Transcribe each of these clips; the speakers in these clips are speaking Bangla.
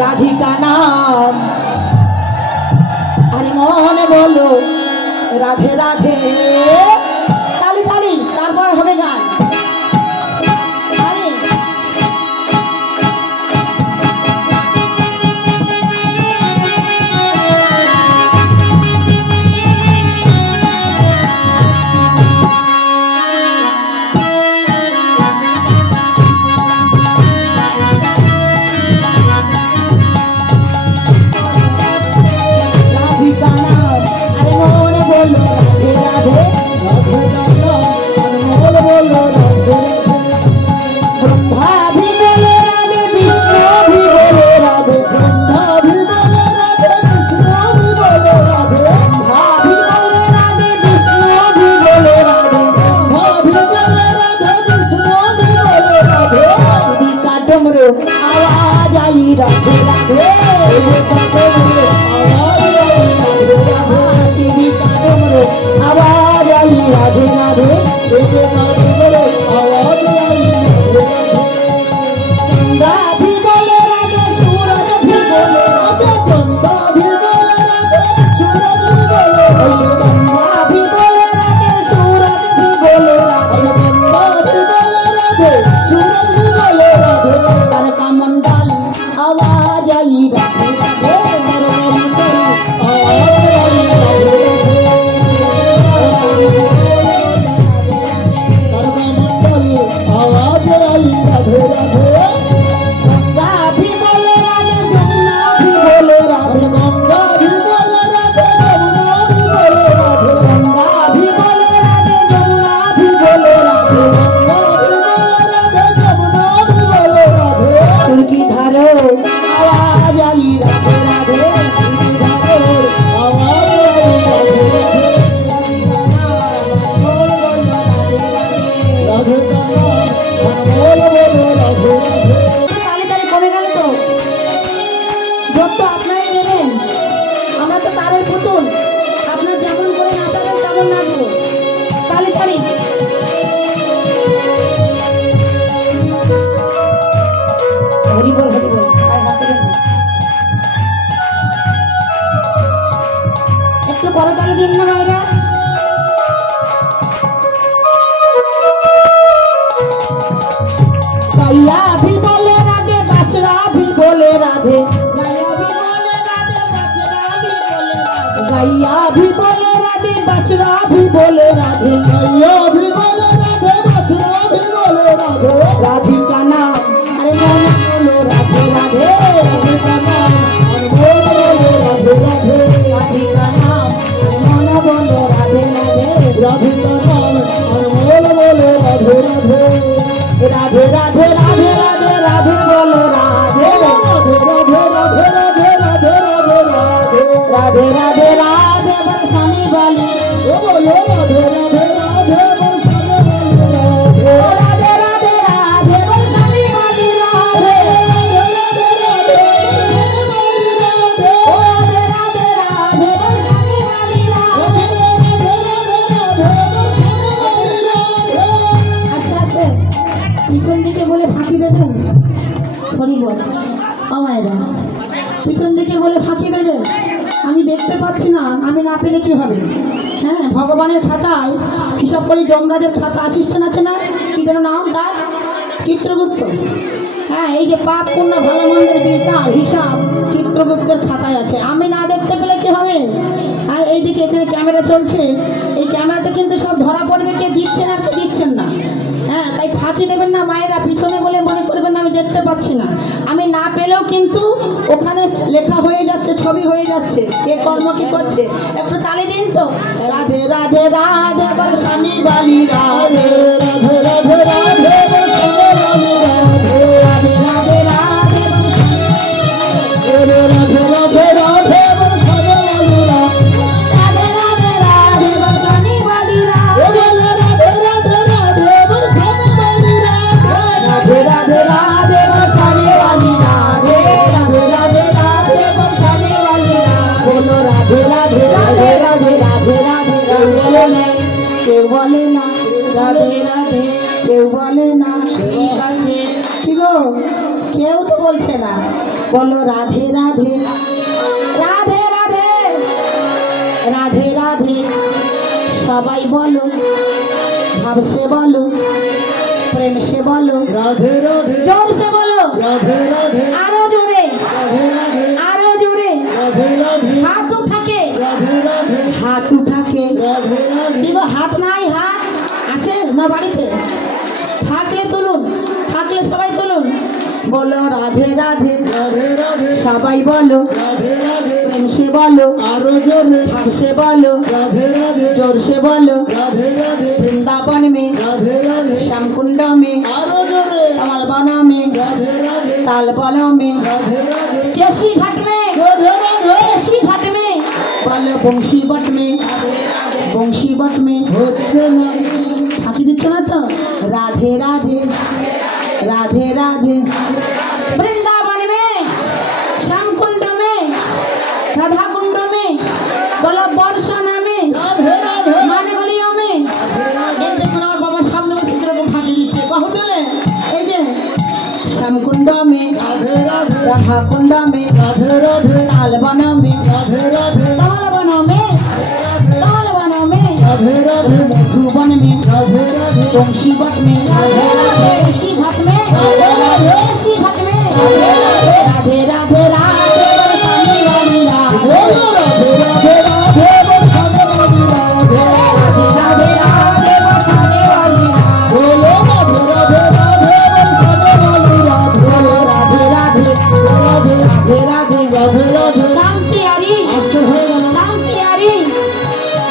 রাধিকা নাম। আরে মনে বলো রাধে রাধে। তালি তালি, তারপর হবে গান। आवाज आई राधे राधे, शिवी का डमरू आवाज आई राधे राधे, आवाज आई गंगा भी बोले राधे, सूरज भी बोले राधे, गंगा भी बोले राधे, सूरज भी बोले राधे, गंगा भी बोले राधे, सूरज भी बोले राधे, गंगा भी बोले राधे, सूरज भी बोले राधे। आवाज आई राधे राधे, आवाज आई राधे राधे। गंगा भी बोले राधे, जमुना भी बोले राधे, गंगा भी बोले राधे, जमुना भी बोले राधे, गंगा भी बोले राधे, जमुना भी बोले राधे, गंगा भी बोले राधे, जमुना भी बोले राधे। उनकी धारो आवाज आई राधे राधे, आवाज आई राधे राधे, राधे का बोल बोलो राधे राधे। ताली ताली कमे गেল তো, যত তো আপনারাই দেবেন, আমরা তো তারের পুতুল, আপনারা যেমন করে নাচাবেন তেমন নাচবো। তালি তালি। হরি বল হরি বল। একটু করতালি দিন না ভাইরা। गैया भी बोले राधे, बछड़ा भी बोले राधे, गैया भी बोले राधे, बछड़ा भी बोले राधे, गैया भी बोले राधे, बछड़ा भी बोले राधे, गैया भी बोले राधे, बछड़ा भी बोले राधे। राधिका नाम अरे मन बोलो राधे राधे, राधिका नाम अरे बोलो राधे राधे, राधिका नाम अरे मन बोलो राधे राधे, राधिका नाम अरे बोलो राधे राधे। राधे राधे राधे राधे राधे बोलो राधे, राधे राधे राधे राधे राधे राधे राधे, राधे राधे राधे बरसाने वाली बोलो, राधे राधे राधे बरसाने वाली राधे, राधे राधे राधे बरसाने वाली राधे, राधे राधे राधे राधे राधे राधे बरसाने वाली राधे, राधे राधे राधे। अच्छा अच्छा পিছন দিকে বলে ফাঁকি দেবেন, হরি বল আমায়রা পিছন দিকে বলে ফাঁকি দেবেন। আমি দেখতে পাচ্ছি না, আমি না পেলে কি হবে? হ্যাঁ, ভগবানের খাতায় হিসাব করি, যমরাজের খাতা অ্যাসিস্ট্যান্ট আছে না, কি যেন নাম তার, চিত্রগুপ্ত। হ্যাঁ, এই যে পাপ পুণ্য ভালো মন্দের বিচার হিসাব চিত্রগুপ্তের খাতায় আছে, আমি না দেখতে পেলে কি হবে? আর এইদিকে এখানে ক্যামেরা চলছে, এই ক্যামেরাতে কিন্তু সব ধরা পড়বে কে দিচ্ছেন আর কে দিচ্ছেন না। হ্যাঁ, তাই ফাঁকি দেবেন না মায়েরা, পিছনে বলে মনে করবেন না আমি দেখতে পাচ্ছি না। আমি না পেলেও কিন্তু ওখানে লেখা হয়ে যাচ্ছে, ছবি হয়ে যাচ্ছে, কে কর্ম কি করছে। একটু তালি দিন তো। রাধে রাধে রাধে বরসানি বালি রাধে, রাধে রাধে রাধে বরসানি বালি রাধে, রাধে রাধে রাধে রাধে রাধে রাধে বরসানি বালি রাধে, রাধে রাধে রাধে বরসানি বালি রাধে, রাধে রাধে রাধে বরসানি বালি রাধে, রাধে রাধে রাধে বরসানি বালি রাধে, রাধে রাধে রাধে বরসানি বালি রাধে। বলো রাধে রাধে রাধে রাধে রাধে রাধে, কেউ বলে না রাধে রাধে, কেউ বলে না ঠিক আছে, ঠিক গো কেউ তো বলছে না, বলো রাধে রাধে রাধে রাধে রাধে রাধে, সবাই বলো, ভাবসে বলো, প্রেম সে বলো রাধে রাধে, জোর সে বলো রাধে রাধে, আরো জোরে রাধে রাধে, আরো জোরে, রাধে রাধে, হাত উঠাকে রাধে রাধে, হাত উঠাকে, রাধে রাধে। দিব হাত নাই, হাত আছে না বাড়িতে? থাকলে তুলুন, থাকলে সবাই তুলুন, বলো রাধে রাধে রাধে রাধে, সবাই বলো, রাধে রাধে, প্রেম সে বলো, আরো জোরে ভাবসে বলো, রাধে রাধে, जोर से बोलो, রাধে রাধে, वृंदावन में রাধে রাধে, श्याम कुंड में আরো জোরে कमल बना में রাধে রাধে, ताल बलों में রাধে রাধে, केशी घाट में রাধে রাধে, केशी घाट में बोलो बंशी बट में बंशी बट में হচ্ছে না फाँकी दिच्छो ना तो राधे राधे राधे राधे, वृंदावन में श्याम कुंड में राधा कुंड में बोलो बरसाना में রাধে রাধে, মানে গলিও মে এই দেখুন আমার বাবা সামনে বসে কিরকম ফাঁকি দিচ্ছে, কখন তোলে এই যে শ্যামকুণ্ড মে রাধে রাধে, রাধা কুণ্ড মে রাধে রাধে, তাল বন মে রাধে রাধে, তাল বন মে তাল বন মে রাধে রাধে, মধুবন মে রাধে রাধে, तुलसी बट में तुलसी घाट में तुलसी घाट में राधे राधे राधे बरसाने वाली राधे बोलो রাধে রাধे, রাধে বলখানে বাবু রাধে, राधे राधे बरसाने वाली राधे बोलो রাধে রাধে, রাধে বলখানে বাবু রাধে, राधे राधे রাধে राधे राधे রাধে রাধে, श्याम प्यारी আস্তে হয়ে গেল, श्याम प्यारी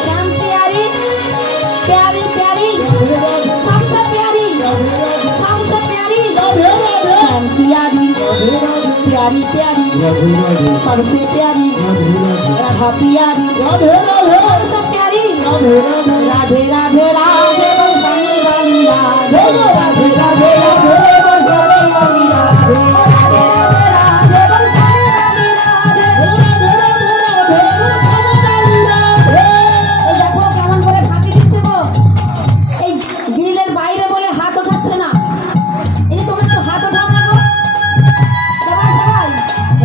श्याम प्यारी प्यारी प्यारी রাধে রাধে, सबसे प्यारी রাধে রাধে, सबसे प्यारी রাধে রাধে, श्याम प्यारी রাধে রাধে, प्यारी प्यारी রাধে রাধে, सबसे प्यारी রাধে राधे, राधा प्यारी রাধে राधे, सबसे प्यारी राधे राधे, राधे राधे राधे बरसाने वाली राधे राधे राधे राधे बरसाने वाली राधे राधे राधे राधे बरसाने वाली राधे राधे राधे, राधे बलखाने वाली राधे। এই দেখো কেমন করে ফাঁকি দিচ্ছে গো, এই গ্রিলের বাইরে বলে হাত ওঠাচ্ছে না, এই তোমরা একটু হাত ওঠাও না গো সবাই সবাই,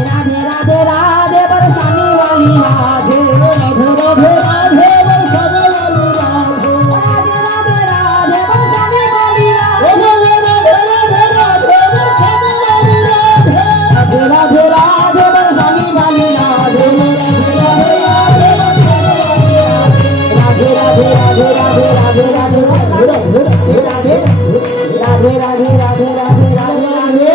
রাধে রাধে রাধে বরসানে वाली राधे राधे राधे, राधे बलखाने वाली राधे, राधे राधे राधे बरसाने वाली राधे बोलो राधे राधे, राधे बलखाने वाली राधे, राधे राधे राधे बरसाने वाली राधे राधे राधे, राधे राधे राधे राधे राधे राधे राधे राधे राधे राधे राधे राधे राधे राधे राधे राधे